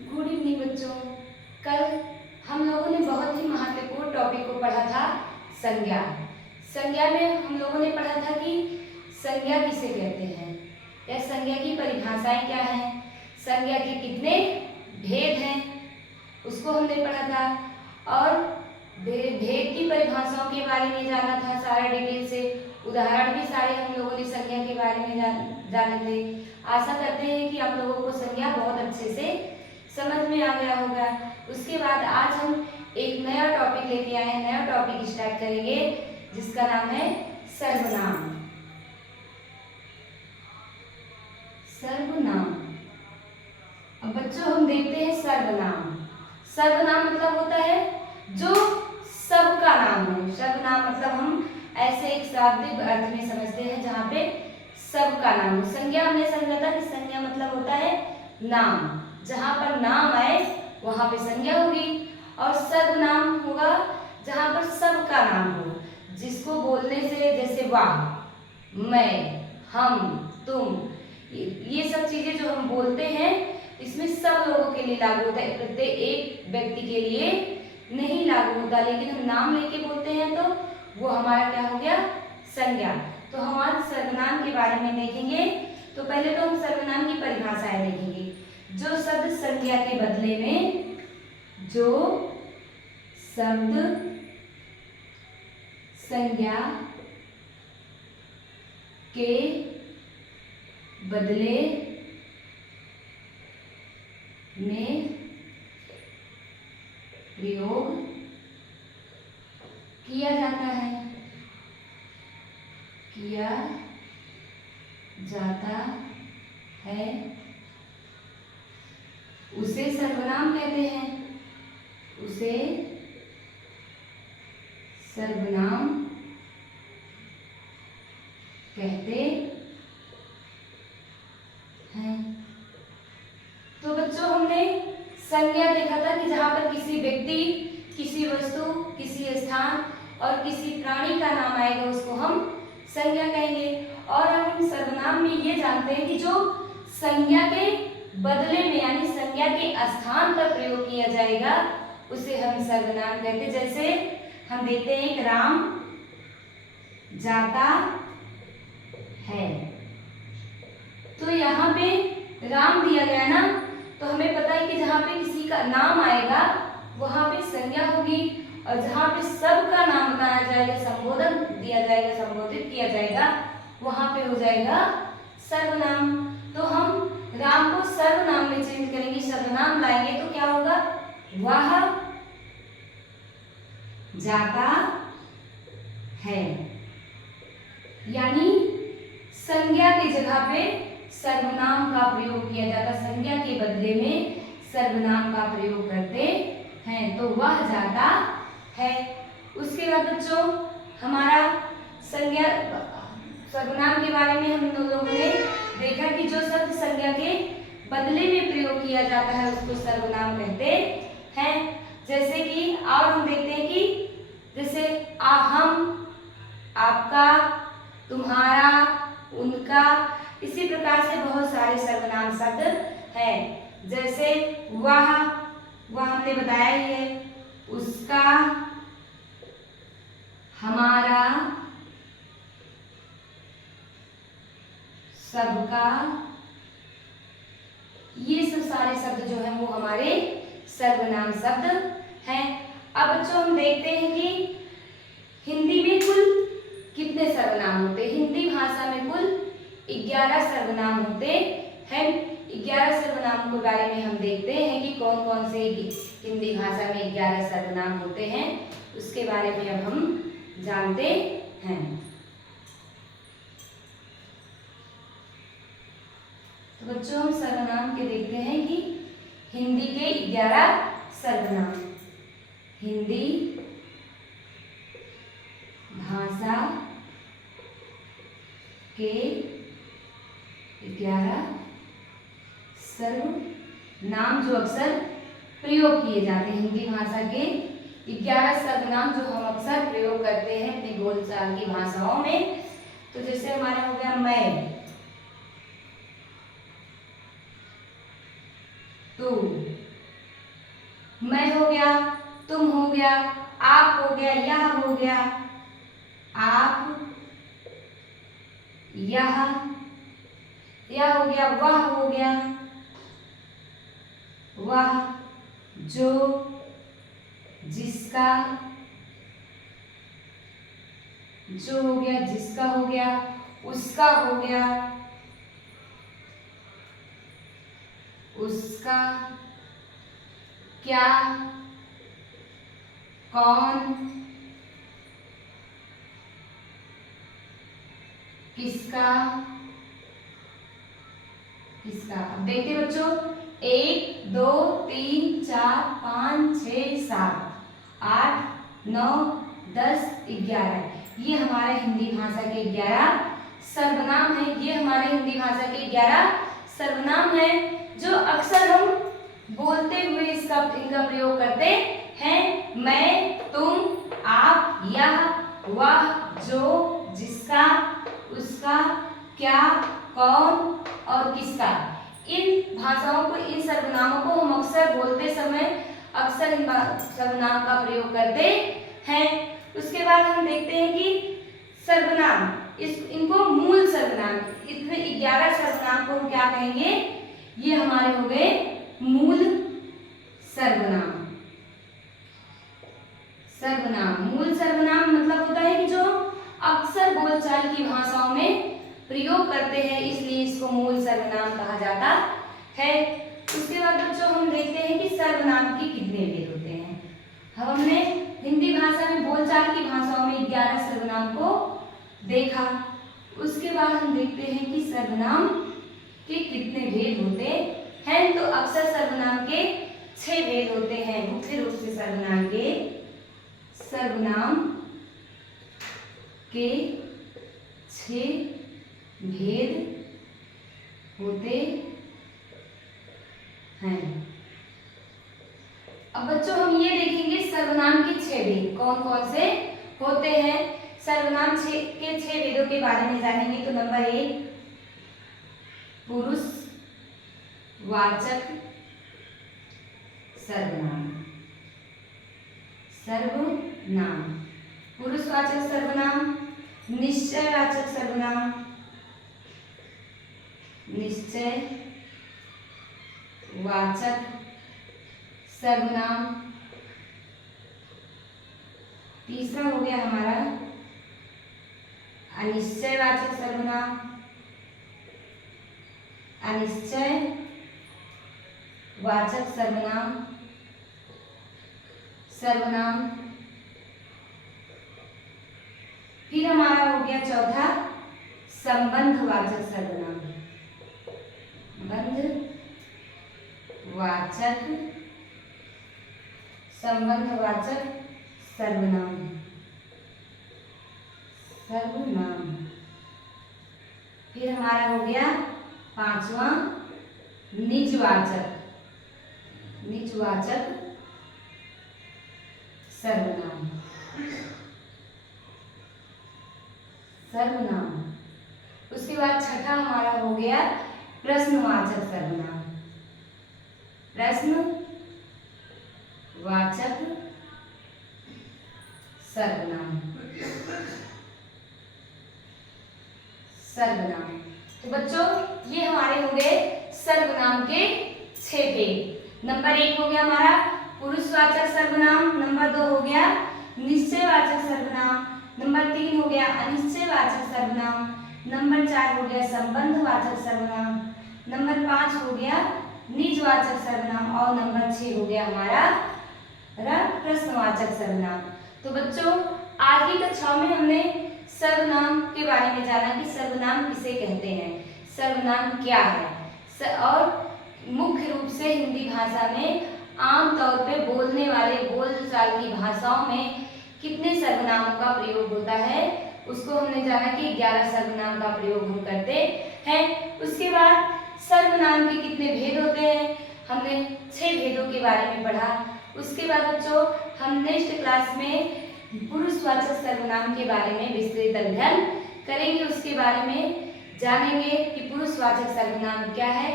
Good evening बच्चों। कल हम लोगों ने बहुत ही महत्वपूर्ण टॉपिक को पढ़ा था, संज्ञा। संज्ञा में हम लोगों ने पढ़ा था कि संज्ञा किसे कहते हैं या संज्ञा की परिभाषाएं क्या हैं, संज्ञा के कितने भेद हैं, उसको हमने पढ़ा था। और भेद की परिभाषाओं के बारे में जाना था सारा डिटेल से। उदाहरण भी सारे हम लोगों ने संज्ञा के बारे में जाने थे। आशा करते हैं कि आप लोगों को संज्ञा बहुत अच्छे से समझ में आ गया होगा। उसके बाद आज हम एक नया टॉपिक लेके आए हैं, नया टॉपिक स्टार्ट करेंगे जिसका नाम है सर्वनाम। सर्वनाम। अब बच्चों हम देखते हैं सर्वनाम। सर्वनाम मतलब होता है जो सबका नाम हो। सर्वनाम मतलब हम ऐसे एक शाब्दिक अर्थ में समझते हैं जहाँ पे सबका नाम हो। संज्ञा हमने समझा था कि संज्ञा मतलब होता है नाम, जहाँ पर नाम आए वहां पे संज्ञा होगी। और सर्वनाम होगा जहाँ पर सबका नाम हो, जिसको बोलने से जैसे वाह, मैं, हम, तुम, ये सब चीजें जो हम बोलते हैं इसमें सब लोगों के लिए लागू होता है, प्रत्येक एक व्यक्ति के लिए नहीं लागू होता। लेकिन हम नाम लेके बोलते हैं तो वो हमारा क्या हो गया, संज्ञा। तो हम आज सर्वनाम के बारे में देखेंगे। तो पहले तो हम सर्वनाम की परिभाषाएं देखेंगे। जो शब्द संज्ञा के बदले में, जो शब्द संज्ञा के बदले में प्रयोग किया जाता है, किया जाता है, उसे सर्वनाम कहते हैं। उसे सर्वनाम कहते हैं। तो बच्चों हमने संज्ञा देखा था कि जहां पर किसी व्यक्ति, किसी वस्तु, किसी स्थान और किसी प्राणी का नाम आएगा उसको हम संज्ञा कहेंगे। और अब हम सर्वनाम में ये जानते हैं कि जो संज्ञा के बदले में यानी संज्ञा के स्थान पर प्रयोग किया जाएगा उसे हम सर्वनाम कहते हैं। जैसे हम देखते हैं एक राम जाता है, तो यहाँ पे राम दिया गया ना, तो हमें पता है कि जहाँ पे किसी का नाम आएगा वहां पे संज्ञा होगी, और जहाँ पे सबका नाम बताया जाएगा, संबोधन दिया जाएगा, संबोधित किया जाएगा, वहां पे हो जाएगा सर्वनाम। तो हम राम को सर्वनाम में चेंज करेंगे, सर्वनाम लाएंगे तो क्या होगा, वह जाता है। यानी संज्ञा की जगह पे सर्वनाम का प्रयोग किया जाता, संज्ञा के बदले में सर्वनाम का प्रयोग करते हैं। तो वह जाता है। उसके बाद बच्चों हमारा संज्ञा सर्वनाम के बारे में हम लोगों ने देखा कि जो शब्द संज्ञा के बदले में प्रयोग किया जाता है उसको सर्वनाम कहते हैं। जैसे कि और हम देखते हैं कि जैसे हम, आपका, तुम्हारा, उनका, इसी प्रकार से बहुत सारे सर्वनाम शब्द हैं। जैसे वह हमने बताया ही है, उसका, हमारा, सबका, ये सब सारे शब्द जो हैं वो हमारे सर्वनाम शब्द हैं। अब बच्चों हम देखते हैं कि हिंदी में कुल कितने सर्वनाम होते हैं। हिंदी भाषा में कुल 11 सर्वनाम होते हैं। 11 सर्वनाम के बारे में हम देखते हैं कि कौन कौन से हिंदी भाषा में 11 सर्वनाम होते हैं, उसके बारे में अब हम जानते हैं। तो बच्चों हम सर्वनाम के देखते हैं कि हिंदी के 11 सर्वनाम। हिंदी भाषा के 11 सर्वनाम जो अक्सर प्रयोग किए जाते हैं। हिंदी भाषा के 11 सर्वनाम जो हम अक्सर प्रयोग करते हैं अपनी बोलचाल की भाषाओं में। तो जैसे हमारा हो गया मैं, तू। मैं हो गया, तुम हो गया, आप हो गया, यह हो गया, आप, यह हो गया, वह हो गया, वह, जो, जिसका, जो हो गया, जिसका हो गया, उसका हो गया, उसका, क्या, कौन, किसका, किसका। अब देखते बच्चों, 1 2 3 4 5 6 7 8 9 10 11 ये हमारे हिंदी भाषा के 11 सर्वनाम है। ये हमारे हिंदी भाषा के 11 सर्वनाम है जो अक्सर हम बोलते हुए इनका प्रयोग करते हैं। मैं, तुम, आप, यह, वह, जो, जिसका, उसका, क्या, कौन और किसका। इन भाषाओं को, इन सर्वनामों को हम अक्सर बोलते समय अक्सर इन सर्वनाम का प्रयोग करते हैं। उसके बाद हम देखते हैं कि सर्वनाम, इनको मूल सर्वनाम, इतने 11 सर्वनाम को हम क्या कहेंगे, ये हमारे हो गए मूल सर्वनाम। सर्वनाम, मूल सर्वनाम मतलब होता है कि जो अक्सर बोलचाल की भाषाओं में प्रयोग करते हैं, इसलिए इसको मूल सर्वनाम कहा जाता है। उसके बाद बच्चों हम देखते हैं कि सर्वनाम के कितने भेद होते हैं। हमने हिंदी भाषा में बोलचाल की भाषाओं में 11 सर्वनाम को देखा। उसके बाद हम देखते हैं कि सर्वनाम के कितने भेद होते हैं। तो अक्सर सर्वनाम के 6 भेद होते हैं। मुख्य रूप से सर्वनाम के 6 भेद होते हैं। अब बच्चों हम ये देखेंगे सर्वनाम के 6 भेद कौन कौन से होते हैं। सर्वनाम के 6 भेदों के बारे में जानेंगे। तो नंबर 1 पुरुष वाचक सर्वनाम। सर्वनाम, पुरुषवाचक सर्वनाम, निश्चयवाचक सर्वनाम, निश्चय वाचक सर्वनाम। तीसरा हो गया हमारा अनिश्चयवाचक सर्वनाम, अनिश्चय वाचक सर्वनाम, सर्वनाम। फिर हमारा हो गया चौथा संबंधवाचक सर्वनाम, संबंधवाचक सर्वनाम, सर्वनाम। फिर हमारा हो गया पांचवा निजवाचक, निजवाचक सर्वनाम, सर्वनाम। उसके बाद छठा हमारा हो गया प्रश्नवाचक सर्वनाम, प्रश्नवाचक सर्वनाम, सर्वनाम। तो बच्चों ये हमारे हो गए सर्वनाम के 6 भेद। नंबर 1 हो गया हमारा पुरुषवाचक सर्वनाम, नंबर 2 हो गया निश्चयवाचक सर्वनाम, नंबर 3 हो गया अनिश्चयवाचक सर्वनाम, नंबर 4 हो गया संबंधवाचक सर्वनाम, नंबर 5 हो गया निजवाचक सर्वनाम और नंबर 6 हो गया हमारा प्रश्नवाचक सर्वनाम। तो बच्चों आज की कक्षा में हमने सर्वनाम के बारे में जाना कि सर्वनाम किसे कहते हैं, सर्वनाम क्या है और मुख्य रूप से हिंदी भाषा में आमतौर पे बोलने वाले बोलचाल की भाषाओं में कितने सर्वनामों का प्रयोग होता है उसको हमने जाना कि 11 सर्वनाम का प्रयोग हम करते हैं। उसके बाद सर्वनाम के कितने भेद होते हैं हमने 6 भेदों के बारे में पढ़ा। उसके बाद बच्चों हम नेक्स्ट क्लास में पुरुषवाचक सर्वनाम के बारे में विस्तृत अध्ययन करेंगे, उसके बारे में जानेंगे कि पुरुषवाचक सर्वनाम क्या है।